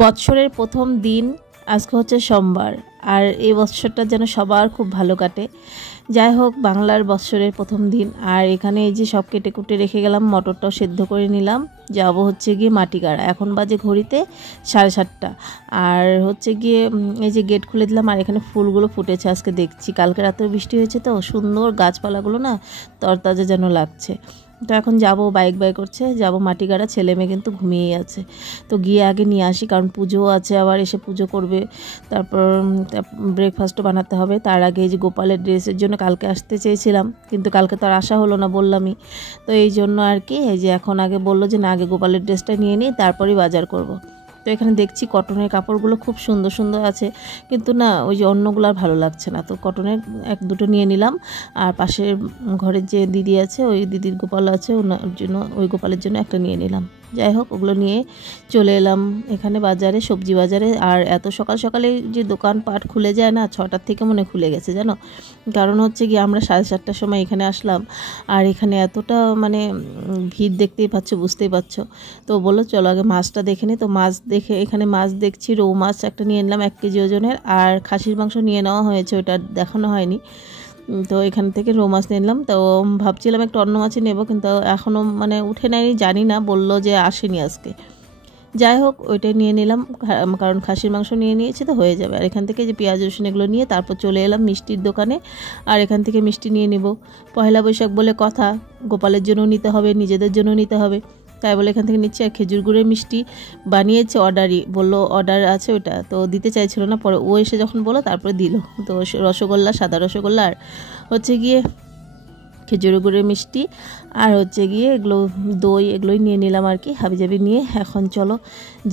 বৎসরের প্রথম দিন আজকে হচ্ছে সোমবার, আর এই বৎসরটা যেন সবার খুব ভালো কাটে। যাই হোক, বাংলার বৎসরের প্রথম দিন। আর এখানে এই যে সব কেটে কুটে রেখে গেলাম, মটরটাও সেদ্ধ করে নিলাম। যাব হচ্ছে গিয়ে মাটিগাড়া। এখন বাজে ঘড়িতে 7:30। আর হচ্ছে গিয়ে এই যে গেট খুলে দিলাম, আর এখানে ফুলগুলো ফুটেছে আজকে দেখছি। কালকে রাতেও বৃষ্টি হয়েছে তো সুন্দর, গাছপালাগুলো না তরতাজা যেন লাগছে। তো এখন যাব, বাইক করছে, যাব মাটিগাড়া। ছেলে মেয়ে কিন্তু ঘুমিয়েই আছে। তো গিয়ে আগে নিয়ে আসি, কারণ পুজোও আছে, আবার এসে পুজো করবে, তারপর ব্রেকফাস্টও বানাতে হবে। তার আগে এই যে গোপালের ড্রেসের জন্য কালকে আসতে চেয়েছিলাম, কিন্তু কালকে তো আর আসা হলো না, বললামই তো। এই জন্য আর কি, এই যে এখন আগে বললো যে না, আগে গোপালের ড্রেসটা নিয়ে নিই, তারপরেই বাজার করব। তো এখানে দেখছি কটনের কাপড়গুলো খুব সুন্দর সুন্দর আছে, কিন্তু না ওই যে অন্যগুলো আর ভালো লাগছে না। তো কটনের এক দুটো নিয়ে নিলাম। আর পাশের ঘরের যে দিদি আছে, ওই দিদির গোপাল আছে, ওনার জন্য, ওই গোপালের জন্য একটা নিয়ে নিলাম। যাই হোক, ওগুলো নিয়ে চলে এলাম এখানে বাজারে, সবজি বাজারে। আর এত সকাল সকালে যে দোকানপাট খুলে যায় না, 6টার থেকে মনে খুলে গেছে জানো। কারণ হচ্ছে কি, আমরা 7:30টার সময় এখানে আসলাম, আর এখানে এতটা মানে ভিড় দেখতেই পাচ্ছ, বুঝতেই পারছো। তো বললো চলো আগে মাছটা দেখে নিই। তো মাছ দেখে, এখানে মাছ দেখছি, রৌ মাছ একটা নিয়ে নিলাম 1 কেজি ওজনের। আর খাসির মাংস নিয়ে নেওয়া হয়েছে, ওটা দেখানো হয়নি। তো এখান থেকে রৌ মাছ নিয়ে নিলাম। তো ভাবছিলাম একটা অন্য মাছই নেব, কিন্তু এখনও মানে উঠে নেয়নি, জানি না, বললো যে আসেনি আজকে। যাই হোক, ওইটাই নিয়ে নিলাম, কারণ খাসির মাংস নিয়ে নিয়েছি তো হয়ে যাবে। আর এখান থেকে যে পেঁয়াজ রসুন এগুলো নিয়ে তারপর চলে এলাম মিষ্টির দোকানে। আর এখান থেকে মিষ্টি নিয়ে নিব, পয়লা বৈশাখ বলে কথা, গোপালের জন্য নিতে হবে, নিজেদের জন্য নিতে হবে, তাই বলে এখান থেকে নিচ্ছি। আর খেজুর গুড়ের মিষ্টি বানিয়েছে, অর্ডারই বললো, অর্ডার আছে ওটা, তো দিতে চাইছিল না, পরে ও এসে যখন বললো তারপরে দিল। তো রসগোল্লা, সাদা রসগোল্লা, আর হচ্ছে গিয়ে খেজুর গুড়ের মিষ্টি, আর হচ্ছে গিয়ে এগুলো দই, এগুলোই নিয়ে নিলাম আর কি, হাবিজাবি নিয়ে। এখন চলো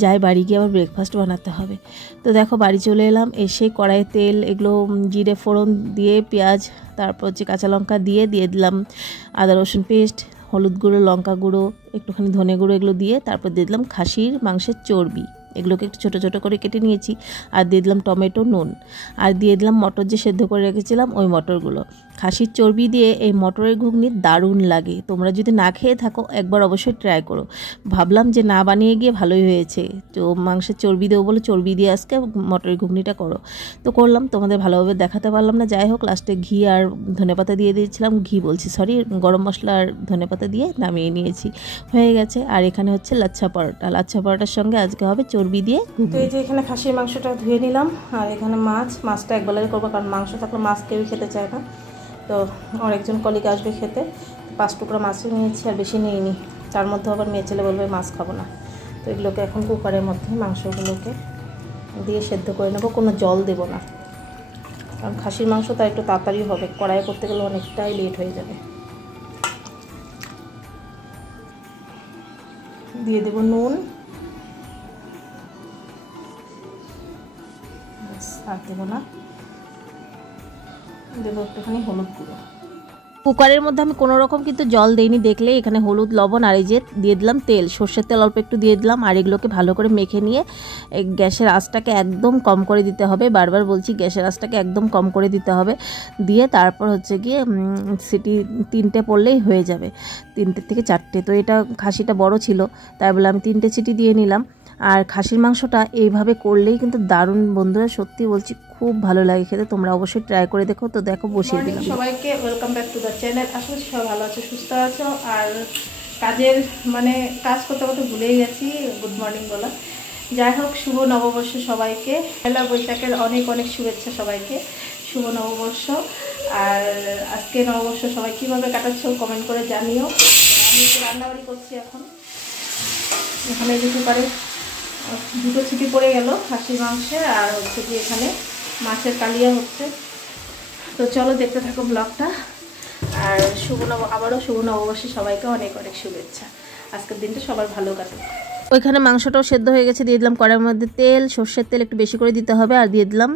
যাই, বাড়ি গিয়ে আবার ব্রেকফাস্ট বানাতে হবে। তো দেখো, বাড়ি চলে এলাম, এসে কড়াইয়ে তেল, এগুলো জিরে ফোড়ন দিয়ে, পেঁয়াজ, তারপর হচ্ছে কাঁচা লঙ্কা দিয়ে দিলাম আদা রসুন পেস্ট, হলুদ গুঁড়ো, লঙ্কা গুঁড়ো, একটুখানি ধনে গুঁড়ো, এগুলো দিয়ে তারপর দিয়ে দিলাম খাসির মাংসের চর্বি, এগুলোকে একটু ছোটো ছোটো করে কেটে নিয়েছি। আর দিয়ে দিলাম টমেটো, নুন, আর দিয়ে দিলাম মটর যে সেদ্ধ করে রেখেছিলাম, ওই মটরগুলো। খাসির চর্বি দিয়ে এই মটরের ঘুগনি দারুণ লাগে। তোমরা যদি না খেয়ে থাকো, একবার অবশ্যই ট্রাই করো। ভাবলাম যে না বানিয়ে গিয়ে ভালোই হয়েছে, তো মাংসের চর্বি দেবো বলে চর্বি দিয়ে আজকে মটরের ঘুগনিটা করো। তো করলাম, তোমাদের ভালোভাবে দেখাতে পারলাম না। যাই হোক, লাস্টে ঘি আর ধনেপাতা দিয়ে দিয়েছিলাম, গরম মশলা আর ধনেপাতা দিয়ে নামিয়ে নিয়েছি, হয়ে গেছে। আর এখানে হচ্ছে লাচ্ছা পরোটা, লাচ্ছা পরোটার সঙ্গে আজকে হবে চর্বি দিয়ে ঘুগনি। তো এই যে এখানে খাসির মাংসটা ধুয়ে নিলাম, আর এখানে মাছটা একবেলাই করবো, কারণ মাংস থাকলে মাছ কেউই খেতে চায় না। তো অনেকজন কলিগ আসবে খেতে, 5 টুকরা মাছই নিয়েছি, আর বেশি নিইনি। তার মধ্যে আবার মেয়ে ছেলে বলবে মাছ খাবো না। তো এগুলোকে এখন কুকারের মধ্যে মাংসগুলোকে দিয়ে সেদ্ধ করে নেবো, কোনো জল দেব না, কারণ খাসির মাংস তার একটু তাড়াতাড়ি হবে, কড়াইয়ে করতে গেলে অনেকটাই লেট হয়ে যাবে। দিয়ে দেব নুন, আর দেবো না, দেবো একটুখানি হলুদ গুঁড়ো। কুকারের মধ্যে আমি কোনো রকম কিন্তু জল দেইনি, দেখলে এখানে হলুদ, লবণ, আর এই যে দিয়ে দিলাম তেল, সর্ষের তেল অল্প একটু দিয়ে দিলাম। আর এগুলোকে ভালো করে মেখে নিয়ে গ্যাসের আঁচটাকে একদম কম করে দিতে হবে, বারবার বলছি গ্যাসের আঁচটাকে একদম কম করে দিতে হবে। দিয়ে তারপর হচ্ছে গিয়ে সিটি 3টে পড়লেই হয়ে যাবে, 3টে থেকে 4টে। তো এটা খাসিটা বড় ছিল, তাই বলে আমি 3টে সিটি দিয়ে নিলাম। আর খাসির মাংসটা এইভাবে করলেই কিন্তু দারুণ, বন্ধুরা সত্যি বলছি, খুব ভালো লাগে খেতে, তোমরা অবশ্যই ট্রাই করে দেখো। তো দেখো, বসিয়ে দিলাম। সবাইকে welcome back to the channel. আসলে সবাই ভালো আছো, সুস্থ আছো। আর কাজ করতে করতে ভুলেই গেছি গুড মর্নিং বলা। যাই হোক, শুভ নববর্ষ সবাইকে, পয়লা বৈশাখের অনেক অনেক শুভেচ্ছা সবাইকে, শুভ নববর্ষ। আর আজকে নববর্ষ সবাই কীভাবে কাটাচ্ছ কমেন্ট করে জানিও। আমি রান্নাবাড়ি করছি এখন, এখানে যে কুকারে 2টো সিটি পড়ে গেল খাসির মাংসের, আর হচ্ছে কি এখানে মাছের কালিয়া হচ্ছে। তো চলো দেখতে থাকো ব্লগটা। আর আবারও শুভ নববর্ষে সবাইকে অনেক অনেক শুভেচ্ছা। আজকের দিনটা সবার ভালো কাটুক। ওইখানে মাংসটাও সেদ্ধ হয়ে গেছে, দিয়ে দিলাম কড়াইয়ের মধ্যে তেল, সর্ষের তেল একটু বেশি করে দিতে হবে, আর দিয়ে দিলাম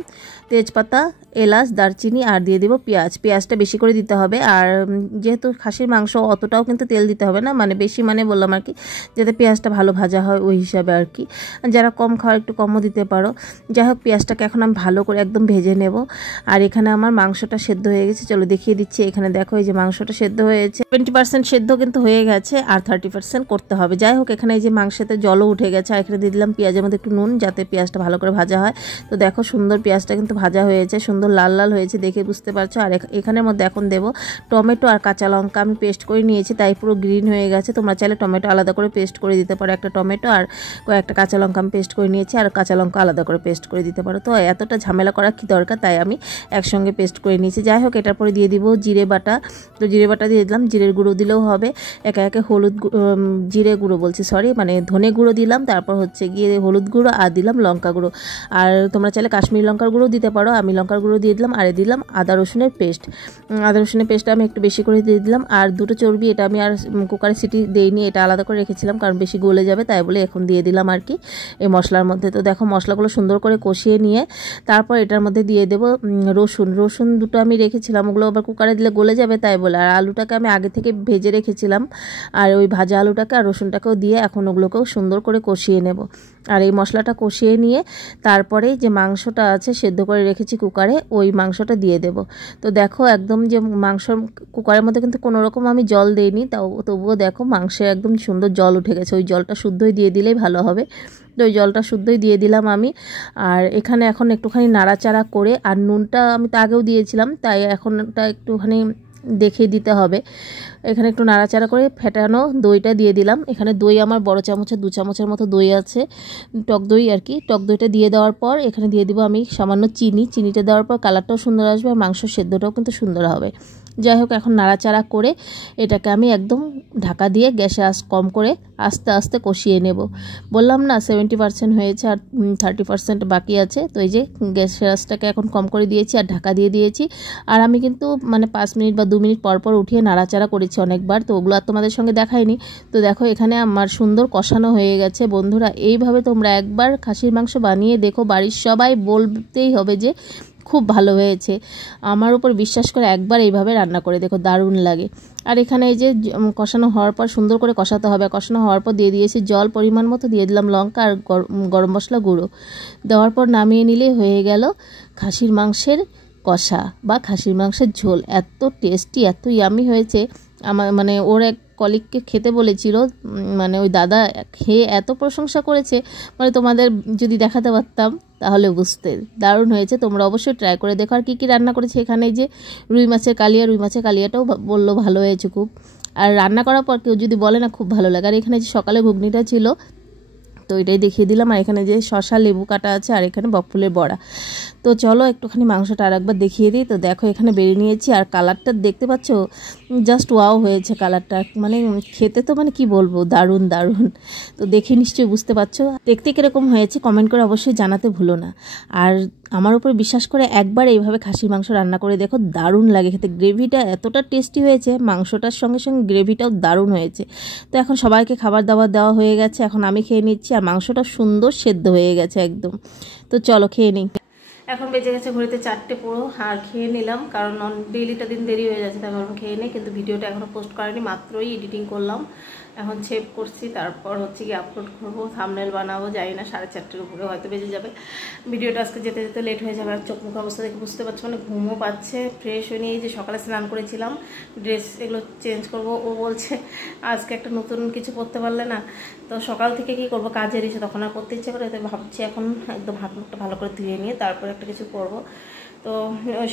তেজপাতা, এলাচ, দারচিনি আর দিয়ে দিব পেঁয়াজ। পেঁয়াজটা বেশি করে দিতে হবে। আর যেহেতু খাসির মাংস অতটাও কিন্তু তেল দিতে হবে না, মানে বেশি মানে বললাম আর কি, যাতে পেঁয়াজটা ভালো ভাজা হয় ওই হিসাবে আর কি। যারা কম খাওয়ার একটু কমও দিতে পারো। যাই হোক, পেঁয়াজটাকে এখন আমি ভালো করে একদম ভেজে নেব। আর এখানে আমার মাংসটা সেদ্ধ হয়ে গেছে, চলো দেখিয়ে দিচ্ছি। এখানে দেখো এই যে মাংসটা সেদ্ধ হয়েছে, 20% সেদ্ধ কিন্তু হয়ে গেছে, আর 30% করতে হবে। যাই হোক, এখানে এই যে মাংসেতে জলও উঠে গেছে। আর এখানে দিয়ে দিলাম পেঁয়াজের মধ্যে একটু নুন, যাতে পেঁয়াজটা ভালো করে ভাজা হয়। তো দেখো সুন্দর পেঁয়াজটা কিন্তু ভাজা হয়েছে, সুন্দর লাল লাল হয়েছে, দেখে বুঝতে পারছো। আর এখানের মধ্যে এখন দেবো টমেটো আর কাঁচা লঙ্কা। আমি পেস্ট করে নিয়েছি, তাই পুরো গ্রিন হয়ে গেছে। তোমরা চাইলে টমেটো আলাদা করে পেস্ট করে দিতে পারো, একটা টমেটো আর কয়েকটা কাঁচা লঙ্কা আমি পেস্ট করে নিয়েছি, আর কাঁচা লঙ্কা আলাদা করে পেস্ট করে দিতে পারো। তো এতটা ঝামেলা করা কি দরকার, তাই আমি একসঙ্গে পেস্ট করে নিয়েছি। যাই হোক, এটার পরে দিয়ে দিব জিরে বাটা। তো জিরে বাটা দিয়ে দিলাম, জিরের গুঁড়ো দিলেও হবে। একে একে জিরে গুঁড়ো বলছি, সরি, মানে ধনে গুঁড়ো দিলাম, তারপর হচ্ছে গিয়ে হলুদ গুঁড়ো, আর দিলাম লঙ্কা গুঁড়ো। আর তোমরা চাইলে কাশ্মীরি লঙ্কার গুঁড়ো দিতে পারো, আমি লঙ্কার গুঁড়ো দিয়ে দিলাম। আর দিলাম আদা রসুনের পেস্ট। আদা রসুনের পেস্টটা আমি একটু বেশি করে দিয়ে দিলাম। আর দুটো চর্বি, এটা আমি আর কুকারে সিটি দেইনি, এটা আলাদা করে রেখেছিলাম, কারণ বেশি গলে যাবে, তাই বলে এখন দিয়ে দিলাম আর কি এই মশলার মধ্যে। তো দেখো মশলাগুলো সুন্দর করে কষিয়ে নিয়ে তারপর এটার মধ্যে দিয়ে দেবো রসুন দুটো আমি রেখেছিলাম, ওগুলো আবার কুকারে দিলে গলে যাবে, তাই বলে। আর আলুটাকে আমি আগে থেকে ভেজে রেখেছিলাম, আর ওই ভাজা আলুটাকে আর রসুনটাকেও দিয়ে এখন ওগুলোকেও সুন্দর করে কষিয়ে নেব। আর এই মশলাটা কষিয়ে নিয়ে তারপরে যে মাংসটা আছে সেদ্ধ করে রেখেছি কুকারে, ওই মাংসটা দিয়ে দেব। তো দেখো একদম যে মাংস কুকারের মধ্যে কিন্তু কোনো রকম আমি জল দিইনি, তবুও দেখো মাংসে একদম সুন্দর জল উঠে গেছে। ওই জলটা শুদ্ধই দিয়ে দিলেই ভালো হবে। তো ওই জলটা শুদ্ধই দিয়ে দিলাম আমি। আর এখানে এখন একটুখানি নাড়াচাড়া করে, আর নুনটা আমি তো আগেও দিয়েছিলাম, তাই এখন ওটা একটুখানি দেখে দিতে হবে। এখানে একটু নাড়াচাড়া করে ফেটানো দইটা দিয়ে দিলাম। এখানে দই আমার বড় চামচে 2 চামচের মতো দই আছে, টক দই আর কি। টক দইটা দিয়ে দেওয়ার পর এখানে দিয়ে দিব আমি সামান্য চিনিটা দেওয়ার পর কালারটাও সুন্দর আসবে, আর মাংস সেদ্ধটাও কিন্তু সুন্দর হবে। যাই হোক, এখন নাড়াচাড়া করে এটাকে আমি একদম ঢাকা দিয়ে গ্যাসে আঁচ কম করে আস্তে আস্তে কষিয়ে নেব। বললাম না 70% হয়েছে, আর 30% বাকি আছে। তো এই যে গ্যাসের আঁচটাকে এখন কম করে দিয়েছি আর ঢাকা দিয়ে দিয়েছি। আর আমি কিন্তু মানে 5 মিনিট বা 2 মিনিট পর পর উঠিয়ে নাড়াচাড়া করেছি অনেকবার, তো ওগুলো আর তোমাদের সঙ্গে দেখাইনি। তো দেখো এখানে আমার সুন্দর কষানো হয়ে গেছে। বন্ধুরা, এইভাবে তোমরা একবার খাসির মাংস বানিয়ে দেখো, বাড়ির সবাই বলতেই হবে যে খুব ভালো হয়েছে। আমার উপর বিশ্বাস করে একবার এইভাবে রান্না করে দেখো, দারুণ লাগে। আর এখানে এই যে কষানো হওয়ার পর সুন্দর করে কষাতে হবে। কষানো হওয়ার পর দিয়ে দিয়েছি জল পরিমাণ মতো, দিয়ে দিলাম লঙ্কা আর গরম মশলা গুঁড়ো। দেওয়ার পর নামিয়ে নিলে হয়ে গেল খাসির মাংসের কষা বা খাসির মাংসের ঝোল। এত টেস্টি, এত ইয়ামি হয়েছে। আমার মানে ওর এক কলিগকে খেতে বলেছিল, মানে ওই দাদা খেয়ে এত প্রশংসা করেছে, মানে তোমাদের যদি দেখাতে পারতাম তাহলে বুঝতে, দারুণ হয়েছে। তোমরা অবশ্যই ট্রাই করে দেখো। আর কী কী রান্না করেছি এখানে, যে রুই মাছের কালিয়াটাও বললো ভালো হয়েছে খুব। আর রান্না করার পর কেউ যদি বলে না, খুব ভালো লাগে। আর এখানে যে সকালে ঘুগনিটা ছিল, তো এটাই দেখিয়ে দিলাম। আর এখানে যে শসা লেবু কাটা আছে, আর এখানে বকফুলের বড়া। তো চলো একটুখানি মাংসটা আরেকবার দেখিয়ে দিই। তো দেখো এখানে বেরিয়ে নিয়েছি, আর কালারটা দেখতে পাচ্ছ, জাস্ট ওয়াও হয়েছে কালারটা। মানে খেতে তো মানে কি বলবো, দারুণ দারুণ। তো দেখে নিশ্চয়ই বুঝতে পারছো দেখতে কীরকম হয়েছে, কমেন্ট করে অবশ্যই জানাতে ভুলো না। আর আমার উপর বিশ্বাস করে একবার এইভাবে খাসির মাংস রান্না করে দেখো, দারুণ লাগে খেতে। গ্রেভিটা এতটা টেস্টি হয়েছে, মাংসটার সঙ্গে সঙ্গে গ্রেভিটাও দারুণ হয়েছে। তো এখন সবাইকে খাবার দাবার দেওয়া হয়ে গেছে, এখন আমি খেয়ে নিচ্ছি। আর মাংসটা সুন্দর সেদ্ধ হয়ে গেছে একদম। তো চলো খেয়ে নিই। এখন বেজে গেছে ঘড়িতে 4টে পুরো, আর খেয়ে নিলাম, কারণ ডেইলিটা দিন দেরি হয়ে যাচ্ছে, তাই ভাবলাম খেয়ে নিই। কিন্তু ভিডিওটা এখনও পোস্ট করিনি, মাত্রই এডিটিং করলাম, এখন সেভ করছি, তারপর হচ্ছে কি আপলোড করবো, থাম্বনেল বানাবো। জানি না 4:30-এর উপরে হয়তো বেজে যাবে। ভিডিওটা আজকে যেতে যেতে লেট হয়ে যাবে। আর চোখ মুখ অবস্থা দেখে বুঝতে পারছো, মানে ঘুমও পাচ্ছে। ফ্রেশ হয়ে নিয়ে এই যে সকালে স্নান করেছিলাম, ড্রেস এগুলো চেঞ্জ করব। ও বলছে আজকে একটা নতুন কিছু পরতে পারলে না। তো সকাল থেকে কি করব, কাজের এসে তখন আর করতে ইচ্ছে করে, তাই ভাবছি এখন একদম হাত মুখটা ভালো করে ধুয়ে নিয়ে তারপর একটা কিছু করবো। তো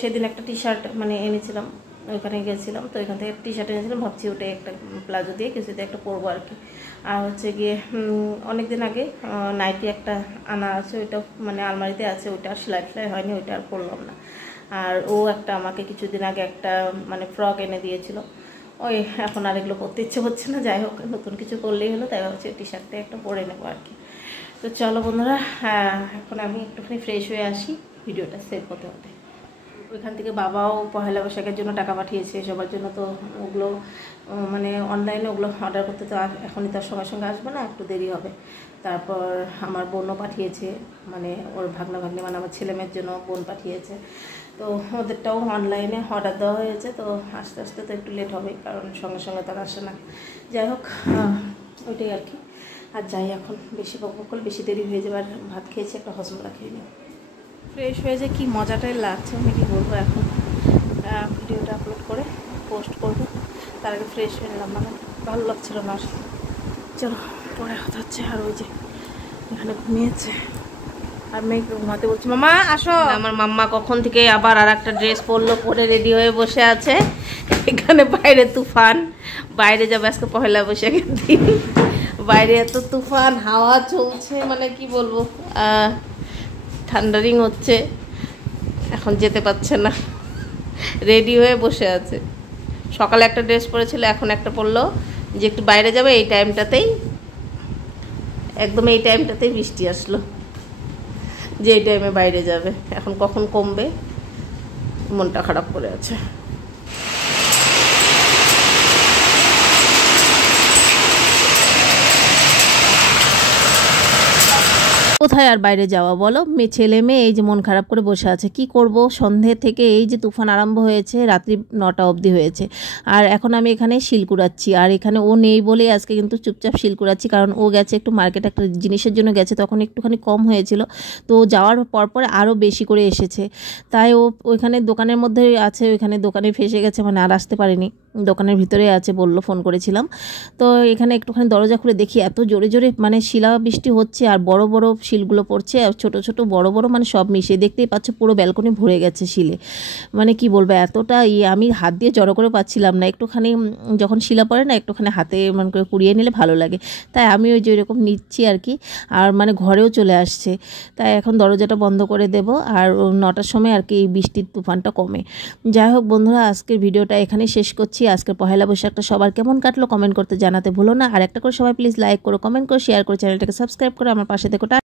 সেদিন একটা টি শার্ট মানে এনেছিলাম, ওইখানে গেছিলাম, তো এখান থেকে টি শার্ট এনেছিলাম, ভাবছি ওটাই একটা প্লাজো দিয়ে কিছুতে একটা পরবো আর কি। আর হচ্ছে গিয়ে অনেক দিন আগে নাইটি একটা আনা আছে, ওইটা মানে আলমারিতে আছে, ওইটা সেলাই হয়নি, ওইটা আর পরলাম না। আর ও একটা আমাকে কিছুদিন আগে একটা মানে ফ্রক এনে দিয়েছিল, ওই এখন আর এগুলো পরতে ইচ্ছে হচ্ছে না। যাই হোক, নতুন কিছু করলেই হলো, তাই ভাবছি টি শার্টটা একটা পরে নেবো আর কি। তো চলো বন্ধুরা, এখন আমি একটুখানি ফ্রেশ হয়ে আসি, ভিডিওটা সেভ হতে হতে। ওইখান থেকে বাবাও পহেলা বৈশাখের জন্য টাকা পাঠিয়েছে সবার জন্য। তো ওগুলো মানে অনলাইনে ওগুলো অর্ডার করতে তো এখনই তার সঙ্গে সঙ্গে আসবে না, একটু দেরি হবে। তারপর আমার বোনও পাঠিয়েছে, মানে ওর ভাগনা ভাগ্নি, মানে আমার ছেলে মেয়ের জন্য বোন পাঠিয়েছে। তো ওদেরটাও অনলাইনে অর্ডার দেওয়া হয়েছে, তো আস্তে আস্তে তো একটু লেট হবেই, কারণ সঙ্গে সঙ্গে তারা আসে না। যাই হোক, ওইটাই আর কি। আর যাই, এখন বেশি বক করলে বেশি দেরি হয়ে যাবে। আর ভাত খেয়েছি, একটা হজমলা খেয়ে নিই। ফ্রেশ হয়ে যে কী মজাটাই লাগছে, আমি কী বলবো। এখন ভিডিওটা আপলোড করে পোস্ট করবো, তার আগে ফ্রেশ হয়ে নিলাম, মানে ভালো লাগছিল না। চলো পরে কথা হচ্ছে। আর ওই যে এখানে ঘুমিয়েছে, আর মেয়েকে ঘুমাতে বলছি। মামা আসো। আমার মাম্মা কখন থেকে আবার আর একটা ড্রেস পরলো, পরে রেডি হয়ে বসে আছে। এখানে বাইরে তুফান, বাইরে যাবে আজকে পয়লা বৈশাখের দিন। বাইরে এত তুফান, হাওয়া চলছে, মানে কি বলবো, থান্ডারিং হচ্ছে। এখন যেতে পারছে না, রেডি হয়ে বসে আছে। সকালে একটা ড্রেস পরেছিল, এখন একটা পরলো যে একটু বাইরে যাবে। এই টাইমটাতেই, একদম এই টাইমটাতেই বৃষ্টি আসলো, যে এই টাইমে বাইরে যাবে। এখন কখন কমবে, মনটা খারাপ করে আছে। কোথায় আর বাইরে যাওয়া বলো, ছেলে মেয়ে এই যে মন খারাপ করে বসে আছে। কি করব, সন্ধে থেকে এই যে তুফান আরম্ভ হয়েছে, রাত্রি 9টা অবধি হয়েছে। আর এখন আমি এখানে শিল কুড়াচ্ছি, আর এখানে ও নেই বলেই আজকে কিন্তু চুপচাপ শিল কুড়াচ্ছি, কারণ ও গেছে একটু মার্কেট, একটা জিনিসের জন্য গেছে, তখন একটুখানি কম হয়েছিল, তো যাওয়ার পর আরও বেশি করে এসেছে। তাই ও ওইখানে দোকানের মধ্যে আছে, ওইখানে দোকানে ফেসে গেছে, মানে আর আসতে পারেনি, দোকানের ভিতরে আছে বললো, ফোন করেছিলাম। তো এখানে একটুখানি দরজা খুলে দেখি, এত জোরে জোরে মানে শিলা বৃষ্টি হচ্ছে, আর বড় বড় শিলগুলো পড়ছে, আর ছোট ছোট বড় বড় মানে সব মিশিয়ে, দেখতেই পাচ্ছ পুরো ব্যালকনি ভরে গেছে শিলে। মানে কি বলবো, এতটা আমি হাত দিয়ে জড়ো করে পাচ্ছিলাম না। একটুখানি যখন শিলা পড়ে না, একটুখানি হাতে মানে করে কুড়িয়ে নিলে ভালো লাগে, তাই আমি ওই যে এরকম নিচ্ছি আর কি। আর মানে ঘরেও চলে আসছে, তাই এখন দরজাটা বন্ধ করে দেব, আর 9টার সময় আর কি এই বৃষ্টির তুফানটা কমে। যাই হোক বন্ধুরা, আজকের ভিডিওটা এখানেই শেষ করছি। আজকের পহেলা বৈশাখটা সবার কেমন কাটলো কমেন্ট করতে জানাতে ভুলো না। আর একটা করে সবাই প্লিজ লাইক করো, কমেন্ট করো, শেয়ার করো, চ্যানেলটাকে সাবস্ক্রাইব করো, আমার পাশে থেকো।